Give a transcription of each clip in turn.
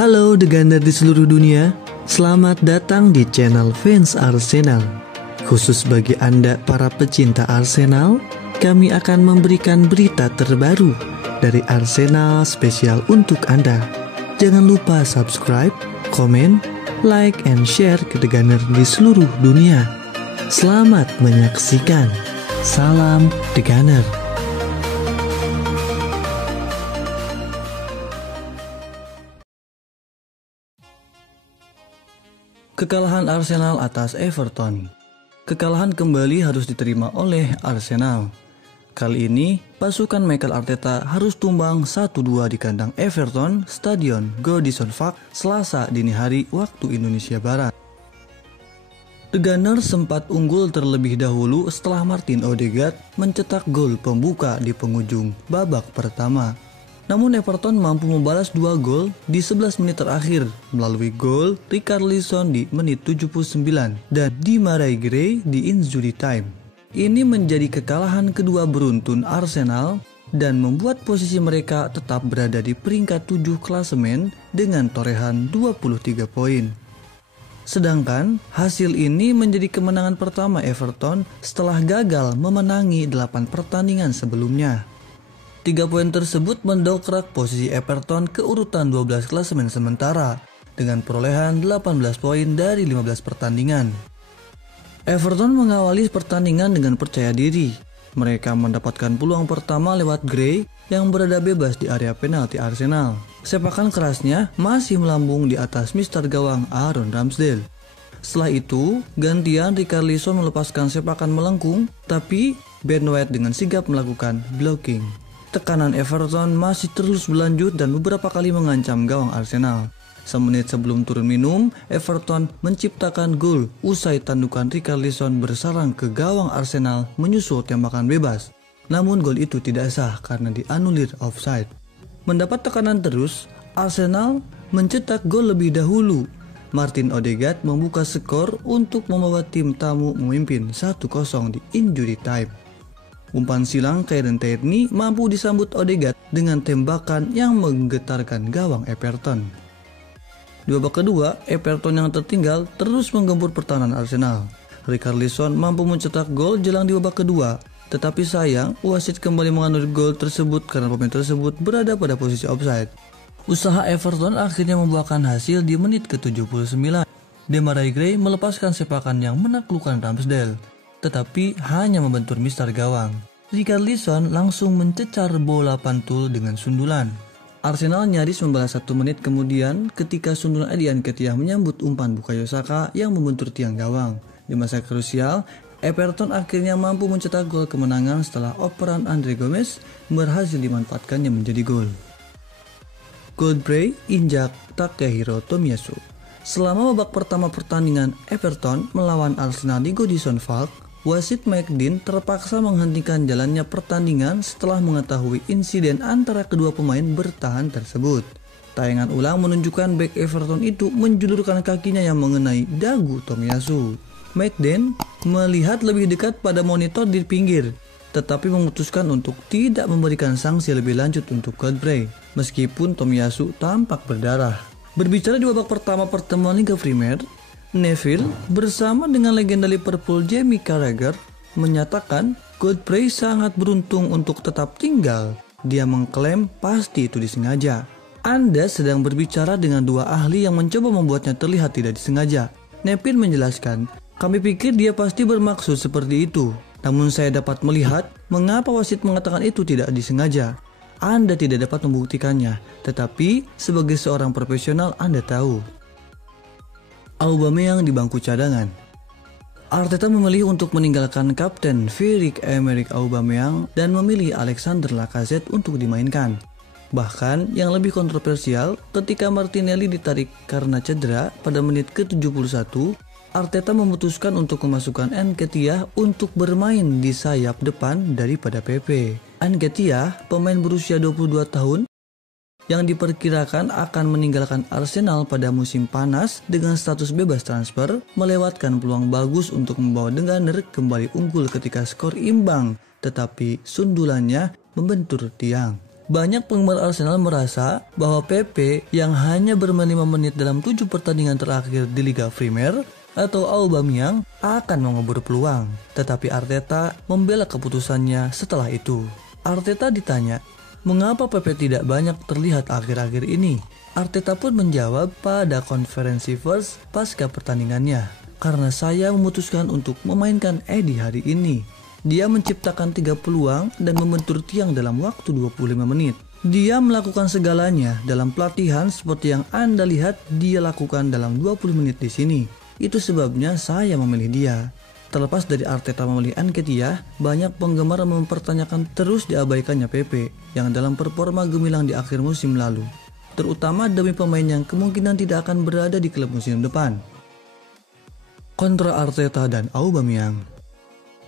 Halo The Gunner di seluruh dunia, selamat datang di channel Fans Arsenal. Khusus bagi Anda para pecinta Arsenal, kami akan memberikan berita terbaru dari Arsenal spesial untuk Anda. Jangan lupa subscribe, komen, like, and share ke The Gunner di seluruh dunia. Selamat menyaksikan. Salam The Gunner. Kekalahan Arsenal atas Everton. Kekalahan kembali harus diterima oleh Arsenal. Kali ini, pasukan Mikel Arteta harus tumbang 1-2 di kandang Everton, Stadion Goodison Park, Selasa dini hari waktu Indonesia Barat. The Gunners sempat unggul terlebih dahulu setelah Martin Odegaard mencetak gol pembuka di penghujung babak pertama. Namun Everton mampu membalas 2 gol di 11 menit terakhir melalui gol Richarlison di menit 79 dan Demarai Gray di injury time. Ini menjadi kekalahan kedua beruntun Arsenal dan membuat posisi mereka tetap berada di peringkat 7 klasemen dengan torehan 23 poin. Sedangkan hasil ini menjadi kemenangan pertama Everton setelah gagal memenangi 8 pertandingan sebelumnya. 3 poin tersebut mendongkrak posisi Everton ke urutan 12 klasemen sementara dengan perolehan 18 poin dari 15 pertandingan. Everton mengawali pertandingan dengan percaya diri. Mereka mendapatkan peluang pertama lewat Gray yang berada bebas di area penalti Arsenal. Sepakan kerasnya masih melambung di atas mister gawang Aaron Ramsdale. Setelah itu, gantian Richarlison melepaskan sepakan melengkung, tapi Ben White dengan sigap melakukan blocking. Tekanan Everton masih terus berlanjut dan beberapa kali mengancam gawang Arsenal. Semenit sebelum turun minum, Everton menciptakan gol usai tandukan Richarlison bersarang ke gawang Arsenal menyusul tembakan bebas. Namun gol itu tidak sah karena dianulir offside. Mendapat tekanan terus, Arsenal mencetak gol lebih dahulu. Martin Odegaard membuka skor untuk membawa tim tamu memimpin 1-0 di injury time. Umpan silang Kieran Tierney mampu disambut Odegaard dengan tembakan yang menggetarkan gawang Everton. Di babak kedua, Everton yang tertinggal terus menggempur pertahanan Arsenal. Richarlison mampu mencetak gol jelang di babak kedua, tetapi sayang wasit kembali menganulir gol tersebut karena pemain tersebut berada pada posisi offside. Usaha Everton akhirnya membuahkan hasil di menit ke-79. Demarai Gray melepaskan sepakan yang menaklukkan Ramsdale, tetapi hanya membentur mister gawang. Richarlison langsung mencecar bola pantul dengan sundulan. Arsenal nyaris membalas 1 menit kemudian ketika sundulan Eddie Nketiah menyambut umpan Bukayo Saka yang membentur tiang gawang. Di masa krusial, Everton akhirnya mampu mencetak gol kemenangan setelah operan Andre Gomez berhasil dimanfaatkannya menjadi gol. Godfrey injak Takehiro Tomiyasu. Selama babak pertama pertandingan Everton melawan Arsenal di Goodison Park, wasit Mike Dean terpaksa menghentikan jalannya pertandingan setelah mengetahui insiden antara kedua pemain bertahan tersebut. Tayangan ulang menunjukkan bek Everton itu menjulurkan kakinya yang mengenai dagu Tomiyasu. Mike Dean melihat lebih dekat pada monitor di pinggir, tetapi memutuskan untuk tidak memberikan sanksi lebih lanjut untuk Godfrey, meskipun Tomiyasu tampak berdarah. Berbicara di babak pertama pertemuan Liga Premier, Neville bersama dengan legenda Liverpool Jamie Carragher menyatakan Godfrey sangat beruntung untuk tetap tinggal. Dia mengklaim pasti itu disengaja. Anda sedang berbicara dengan 2 ahli yang mencoba membuatnya terlihat tidak disengaja. Neville menjelaskan, kami pikir dia pasti bermaksud seperti itu. Namun saya dapat melihat mengapa wasit mengatakan itu tidak disengaja. Anda tidak dapat membuktikannya, tetapi sebagai seorang profesional Anda tahu. Aubameyang di bangku cadangan. Arteta memilih untuk meninggalkan kapten Pierre-Emerick Aubameyang dan memilih Alexander Lacazette untuk dimainkan. Bahkan yang lebih kontroversial, ketika Martinelli ditarik karena cedera pada menit ke-71, Arteta memutuskan untuk memasukkan Nketiah untuk bermain di sayap depan daripada Pepe. Nketiah, pemain berusia 22 tahun, yang diperkirakan akan meninggalkan Arsenal pada musim panas dengan status bebas transfer, melewatkan peluang bagus untuk membawa The Gunners kembali unggul ketika skor imbang, tetapi sundulannya membentur tiang. Banyak penggemar Arsenal merasa bahwa Pepe yang hanya bermain 5 menit dalam 7 pertandingan terakhir di Liga Premier atau Aubameyang akan mengubur peluang. Tetapi Arteta membela keputusannya setelah itu. Arteta ditanya, mengapa Pepe tidak banyak terlihat akhir-akhir ini? Arteta pun menjawab pada konferensi pers pasca pertandingannya, karena saya memutuskan untuk memainkan Eddie hari ini. Dia menciptakan 3 peluang dan membentur tiang dalam waktu 25 menit. Dia melakukan segalanya dalam pelatihan seperti yang Anda lihat dia lakukan dalam 20 menit di sini. Itu sebabnya saya memilih dia. Terlepas dari Arteta memilih Nketiah, banyak penggemar mempertanyakan terus diabaikannya Pepe yang dalam performa gemilang di akhir musim lalu, terutama demi pemain yang kemungkinan tidak akan berada di klub musim depan. Kontra Arteta dan Aubameyang.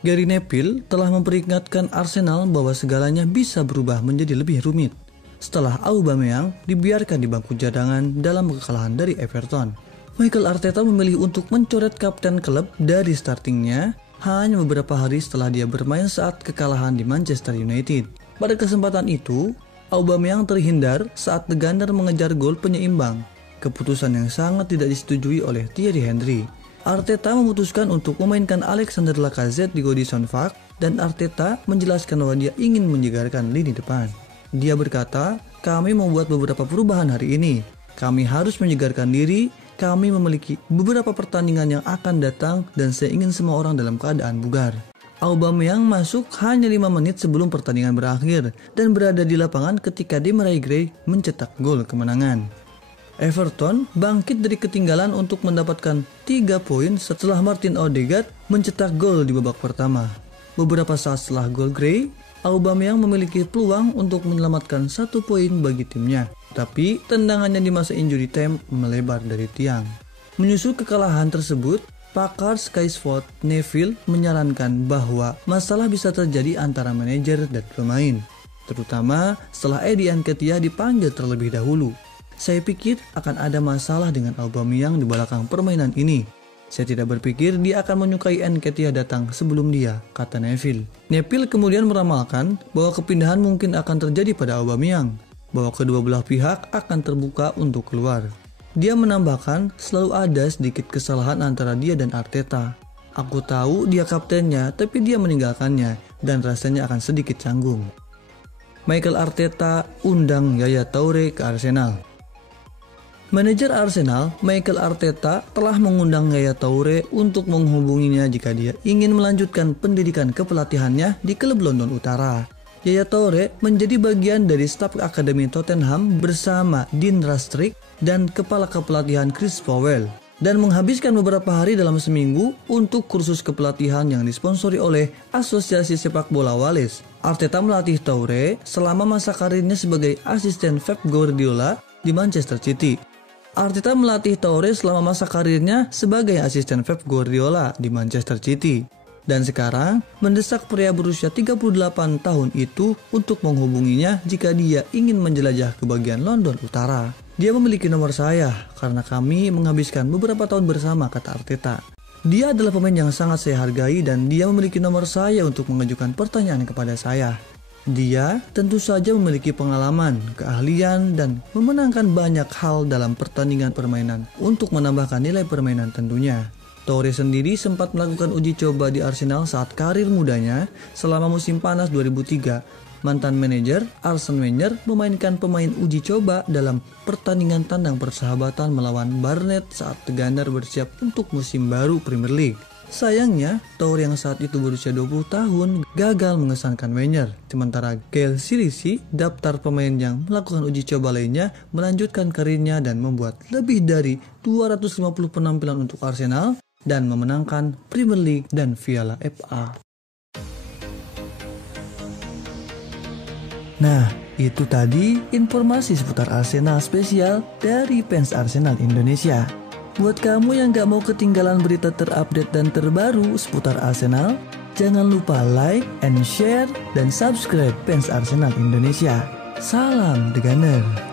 Gary Neville telah memperingatkan Arsenal bahwa segalanya bisa berubah menjadi lebih rumit setelah Aubameyang dibiarkan di bangku cadangan dalam kekalahan dari Everton. Mikel Arteta memilih untuk mencoret kapten klub dari startingnya hanya beberapa hari setelah dia bermain saat kekalahan di Manchester United. Pada kesempatan itu, Aubameyang terhindar saat The Gunner mengejar gol penyeimbang, keputusan yang sangat tidak disetujui oleh Thierry Henry. Arteta memutuskan untuk memainkan Alexander Lacazette di Goodison Park dan Arteta menjelaskan bahwa dia ingin menyegarkan lini depan. Dia berkata, kami membuat beberapa perubahan hari ini. Kami harus menyegarkan diri, kami memiliki beberapa pertandingan yang akan datang dan saya ingin semua orang dalam keadaan bugar. Aubameyang masuk hanya 5 menit sebelum pertandingan berakhir dan berada di lapangan ketika Demarai Gray mencetak gol kemenangan. Everton bangkit dari ketinggalan untuk mendapatkan 3 poin setelah Martin Odegaard mencetak gol di babak pertama. Beberapa saat setelah gol Gray, Aubameyang memiliki peluang untuk menyelamatkan 1 poin bagi timnya. Tapi tendangannya di masa injury time melebar dari tiang. Menyusul kekalahan tersebut, pakar Sky Sports Neville menyarankan bahwa masalah bisa terjadi antara manajer dan pemain, terutama setelah Eddie Nketiah dipanggil terlebih dahulu. Saya pikir akan ada masalah dengan Aubameyang di belakang permainan ini. Saya tidak berpikir dia akan menyukai Nketiah datang sebelum dia, kata Neville. Neville kemudian meramalkan bahwa kepindahan mungkin akan terjadi pada Aubameyang, bahwa kedua belah pihak akan terbuka untuk keluar. Dia menambahkan selalu ada sedikit kesalahan antara dia dan Arteta. Aku tahu dia kaptennya, tapi dia meninggalkannya dan rasanya akan sedikit canggung. Mikel Arteta undang Yaya Toure ke Arsenal. Manajer Arsenal, Mikel Arteta, telah mengundang Yaya Toure untuk menghubunginya jika dia ingin melanjutkan pendidikan kepelatihannya di klub London Utara. Yaya Toure menjadi bagian dari staf akademi Tottenham bersama Dean Rustrick dan kepala kepelatihan Chris Powell, dan menghabiskan beberapa hari dalam seminggu untuk kursus kepelatihan yang disponsori oleh Asosiasi Sepak Bola Wales. Arteta melatih Toure selama masa karirnya sebagai asisten Pep Guardiola di Manchester City. Arteta melatih Toure selama masa karirnya sebagai asisten Pep Guardiola di Manchester City. Dan sekarang mendesak pria berusia 38 tahun itu untuk menghubunginya jika dia ingin menjelajah ke bagian London Utara. Dia memiliki nomor saya karena kami menghabiskan beberapa tahun bersama, kata Arteta. Dia adalah pemain yang sangat saya hargai dan dia memiliki nomor saya untuk mengajukan pertanyaan kepada saya. Dia tentu saja memiliki pengalaman, keahlian, dan memenangkan banyak hal dalam pertandingan permainan untuk menambahkan nilai permainan tentunya. Toure sendiri sempat melakukan uji coba di Arsenal saat karir mudanya selama musim panas 2003. Mantan manajer Arsene Wenger memainkan pemain uji coba dalam pertandingan tandang persahabatan melawan Barnet saat The Gunner bersiap untuk musim baru Premier League. Sayangnya, Toure yang saat itu berusia 20 tahun gagal mengesankan Wenger. Sementara Gaël Sirisi, daftar pemain yang melakukan uji coba lainnya, melanjutkan karirnya dan membuat lebih dari 250 penampilan untuk Arsenal dan memenangkan Premier League dan Piala FA. Nah, itu tadi informasi seputar Arsenal spesial dari fans Arsenal Indonesia. Buat kamu yang gak mau ketinggalan berita terupdate dan terbaru seputar Arsenal, jangan lupa like and share dan subscribe fans Arsenal Indonesia. Salam The Gunner.